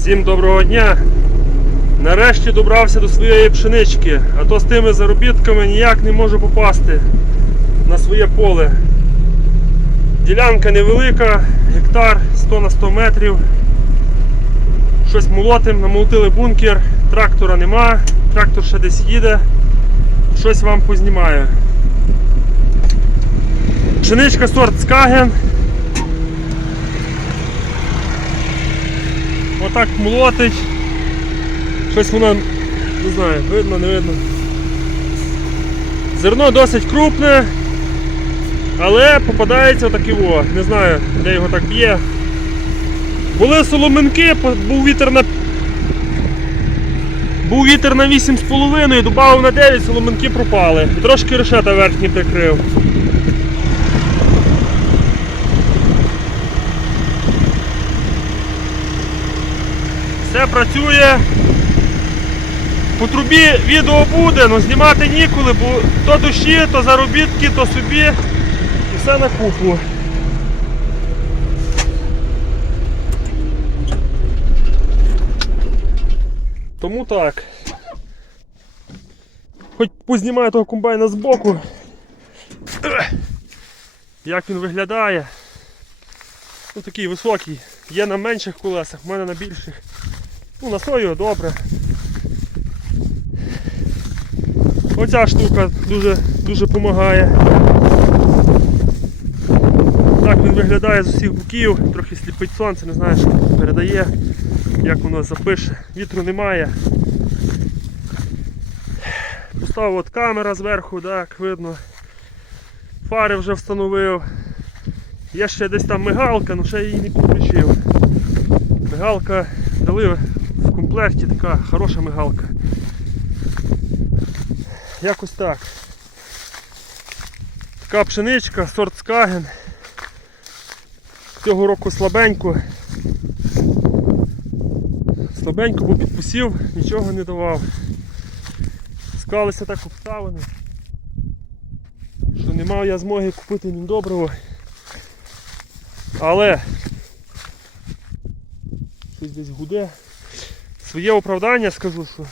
Всім доброго дня! Нарешті добрався до своєї пшенички, а то з тими заробітками ніяк не можу попасти на своє поле. Ділянка невелика, гектар 100 на 100 метрів. Щось молотим, намолотили бункер, трактора нема, трактор ще десь їде. Щось вам познімаю. Пшеничка сорт Скаген. Отак молотить. Щось воно, не знаю, видно, не видно. Зерно досить крупне, але попадається отакий во. Не знаю, де його так б'є. Були соломинки, був вітер на. Був вітер на 8,5, додав на 9, соломинки пропали. Трошки решета верхній прикрив. Працює. По трубі відео буде, але знімати ніколи, бо то дощі, то заробітки, то собі і все на купу. Тому так. Хоч познімаю того комбайна збоку. Як він виглядає. Ну такий високий. Є на менших колесах, в мене на більших. Ну, на добре. Оця штука дуже дуже допомагає. Так він виглядає з усіх боків, трохи сліпить сонце, не знаю, що передає, як воно запише. Вітру немає. Поставив от камера зверху, так, видно. Фари вже встановив. Є ще десь там мигалка, але ще її не підключив. Мигалка дали в комплекті така хороша мигалка. Якось так. Така пшеничка, сорт Скаген. Цього року слабенько. Слабенько, бо підпусів, нічого не давав. Склалися так обставини, що не мав я змоги купити їм доброго. Але щось десь гуде. Своє оправдання скажу, що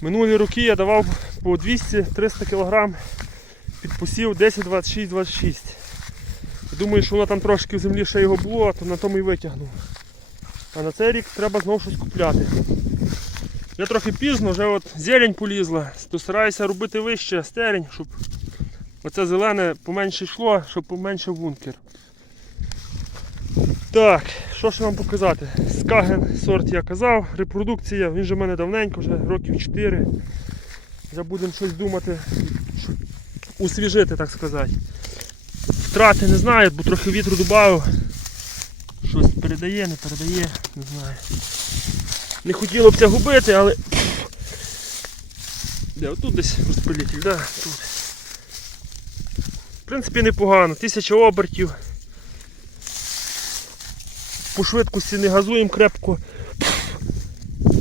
минулі роки я давав по 200-300 кг підпусів 10, 26, 26. Думаю, що воно там трошки в землі ще його було, то на тому і витягнув. А на цей рік треба знову щось купляти. Вже трохи пізно, вже от зелень полізла, то стараюся робити вище стерень, щоб оце зелене поменше йшло, щоб поменше бункер. Так, що ж вам показати? Скаген сорт я казав, репродукція, він же в мене давненько, вже років 4. Вже будемо щось думати, щоб усвіжити, так сказати. Втрати не знаю, бо трохи вітру додав. Щось передає, не передає, не знаю. Не хотіло б це губити, але. Де, отут десь розпилітель, да? Тут. В принципі, непогано. Тисяча обертів. По швидкості не газуємо крепко.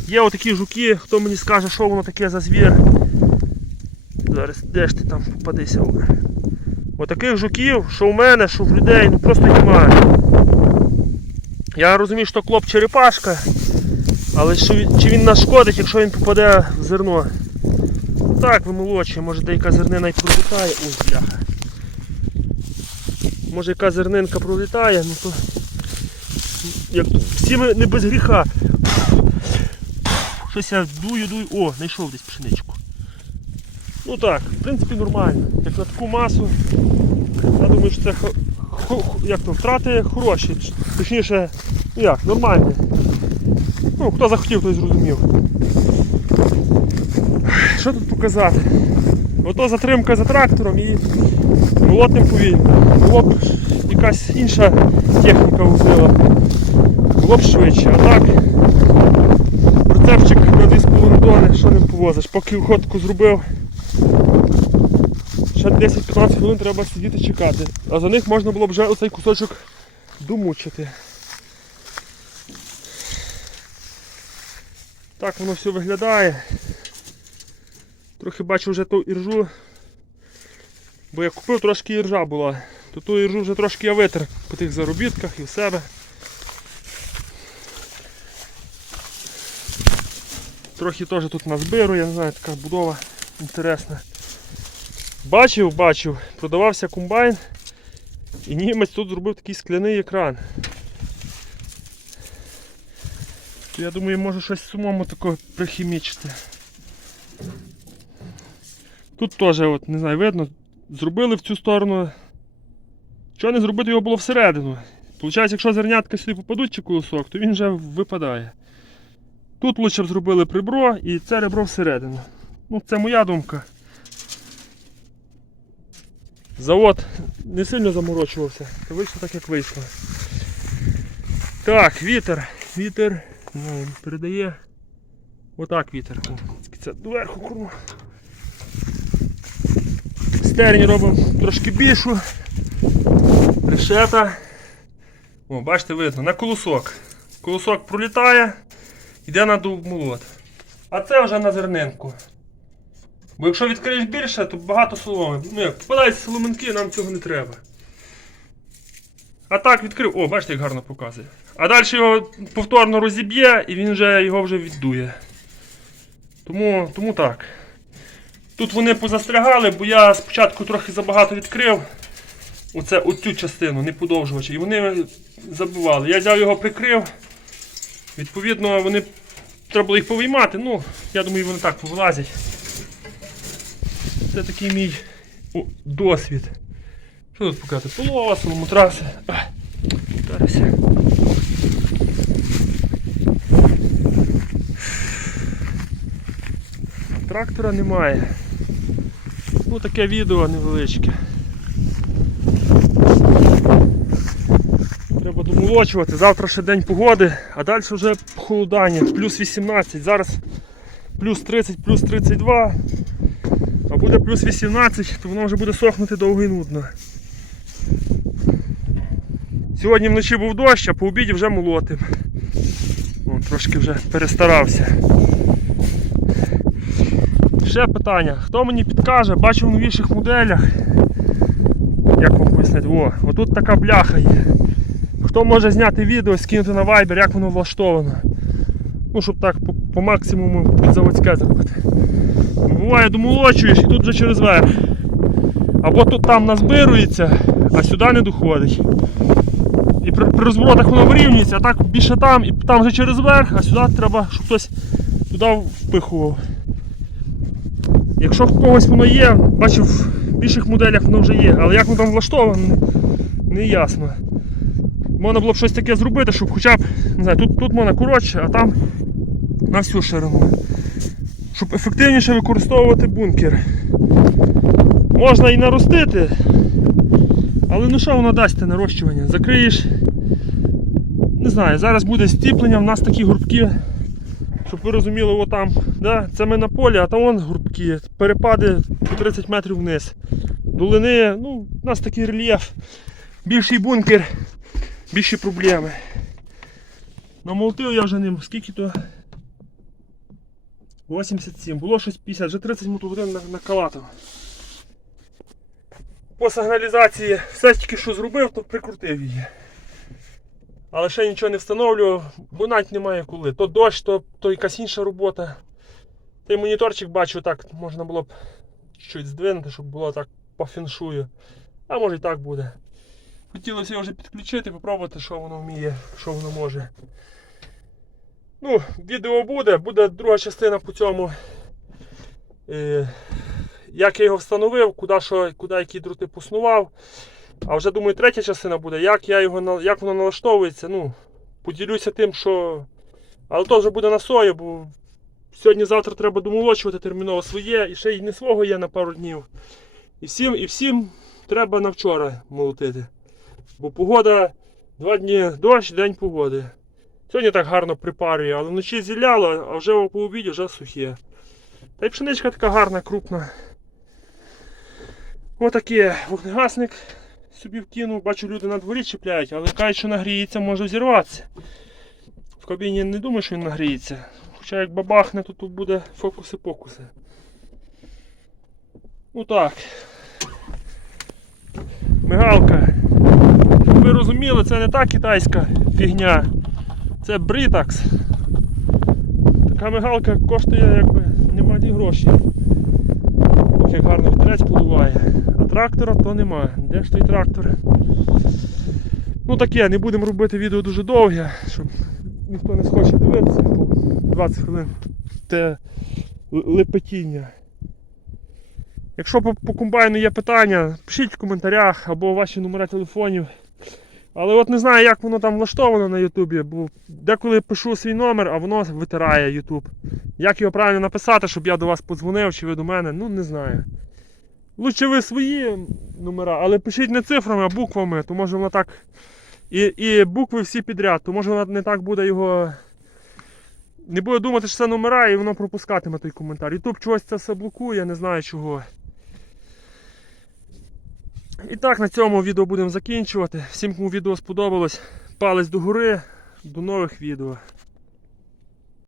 Є отакі жуки, хто мені скаже, що воно таке за звір. Зараз де ж ти там попадися. Отаких жуків, що в мене, що в людей, ну просто немає. Я розумію, що клоп черепашка, але що чи він нашкодить, якщо він попаде в зерно. Так, вимолочує, може деяка зернина і пролітає. Ой, бляха. Може яка зернинка пролітає, ну то. Як всі ми не без гріха. Щось я дую, дую. О, знайшов десь пшеничку. Ну так, в принципі нормально. Як на таку масу. Я думаю, що це як то, втрати хороші. Точніше, ну як, нормальні. Ну, хто захотів, той зрозумів. Що тут показати? Ото затримка за трактором і молотним повільно. Було б якась інша техніка возила. Було швидше. А так, прицепчик на 2,5 тони, що ним повозиш? Поки входку зробив, ще 10-15 хвилин треба сидіти чекати. А за них можна було б вже оцей кусочок домучити. Так воно все виглядає. Трохи бачу вже ту іржу. Бо я купив трошки іржа була. То ту іржу вже трошки я витер по тих заробітках і в себе. Трохи теж тут назбиру, я не знаю, така будова інтересна. Бачив, бачив, продавався комбайн. І німець тут зробив такий скляний екран. Я думаю, може щось самому такого прихімічити. Тут теж, от, не знаю, видно, зробили в цю сторону. Чого не зробити його було всередину? Получається, якщо зернятка сюди попадуть чи колосок, то він вже випадає. Тут лучше б зробили прибро і це ребро всередину. Ну, це моя думка. Завод не сильно заморочувався, то вийшло так, як вийшло. Так, вітер. Вітер ну, передає. Отак вітер. Це доверху курва. Стерні робимо трошки більшу. Решета. О, бачите, видно, на колосок. Колосок пролітає, йде на молот. А це вже на зернинку. Бо якщо відкриєш більше, то багато соломи. Ну як, попадаються соломинки, нам цього не треба. А так відкрив. О, бачите, як гарно показує. А далі його повторно розіб'є і він вже його вже віддує. Тому, тому так. Тут вони позастрягали, бо я спочатку трохи забагато відкрив. Оце, оцю частину, не подовжувача. І вони забивали. Я взяв його прикрив. Відповідно, вони треба було їх повиймати. Ну, я думаю, вони так повилазять. Це такий мій о, досвід. Що тут показати? Полова, соломотраси. А, Тарався. Трактора немає. Ну таке відео невеличке. Треба домолочувати. Завтра ще день погоди, а далі вже холодання. Плюс 18. Зараз плюс 30, плюс 32. А буде плюс 18, то воно вже буде сохнути довго і нудно. Сьогодні вночі був дощ, а по обіді вже молотив. О, трошки вже перестарався. Ще питання. Хто мені підкаже, бачив в новіших моделях. Як вам пояснити? О, отут така бляха є. Хто може зняти відео, скинути на Viber, як воно влаштовано. Ну, щоб так по, по максимуму під заводське зробити. Буває, домолочуєш і тут вже через верх. Або тут там назбирується, а сюди не доходить. І при, при розворотах воно вирівнюється, а так більше там, і там вже через верх, а сюди треба, щоб хтось туди впихував. Якщо в когось воно є, бачив, в більших моделях воно вже є, але як воно там влаштовано, не, не ясно. Можна було б щось таке зробити, щоб хоча б, не знаю, тут, тут можна коротше, а там на всю ширину. Щоб ефективніше використовувати бункер. Можна і наростити, але ну що воно дасть те нарощування? Закриєш. Не знаю, зараз буде стіплення, в нас такі гурбки. Щоб ви розуміли, отам, да? це ми на полі, а там вон гурбки, перепади по 30 метрів вниз. Долини, ну, у нас такий рельєф, більший бункер, більші проблеми. Намолотив я вже ним, скільки то 87, було щось 50, вже 30 мотогодин накалатав. По сигналізації все тільки що зробив, то прикрутив її. Але ще нічого не встановлював, бо навіть немає коли. То дощ, то, то якась інша робота. Той моніторчик бачу, так можна було б щось здвинути, щоб було так по феншую. А може і так буде. Хотілося його вже підключити, попробувати, що воно вміє, що воно може. Ну, відео буде, буде друга частина по цьому. Е, як я його встановив, куди, що, куди які дроти поснував. А вже думаю, третя частина буде, як я його як воно налаштовується. Ну, поділюся тим, що. Але то вже буде на сою, бо сьогодні-завтра треба домолочувати терміново своє, і ще й не свого є на пару днів. І всім, і всім треба на вчора молотити. Бо погода два дні дощ, день погоди. Сьогодні так гарно припарює, але вночі зіляло, а вже по обіді вже сухе. Та й пшеничка така гарна, крупна. Отаке вогнегасник собі вкинув. Бачу, люди на дворі чіпляють, але кажуть, що нагріється, може взірватися. В кабіні не думаю, що він нагріється. Хоча як бабахне, то тут буде фокуси-покуси. Ну так. Мигалка. Розуміли, це не та китайська фігня. Це Britax. така мигалка коштує якби немалі гроші. Ох, як гарно вітерець подуває. А трактора то немає. Де ж той трактор? Ну таке, не будемо робити відео дуже довге, щоб ніхто не схоче дивитися. 20 хвилин те лепетіння. Якщо по, по комбайну є питання, пишіть в коментарях або ваші номери телефонів. Але от не знаю, як воно там влаштовано на Ютубі, бо деколи пишу свій номер, а воно витирає Ютуб. Як його правильно написати, щоб я до вас подзвонив, чи ви до мене, ну не знаю. Лучше ви свої номера, але пишіть не цифрами, а буквами, то може воно так. І, і букви всі підряд, то може воно не так буде його. Не буде думати, що це номера, і воно пропускатиме той коментар. Ютуб чогось це все блокує, я не знаю чого. І так, на цьому відео будемо закінчувати. Всім, кому відео сподобалось, палець до гори. До нових відео.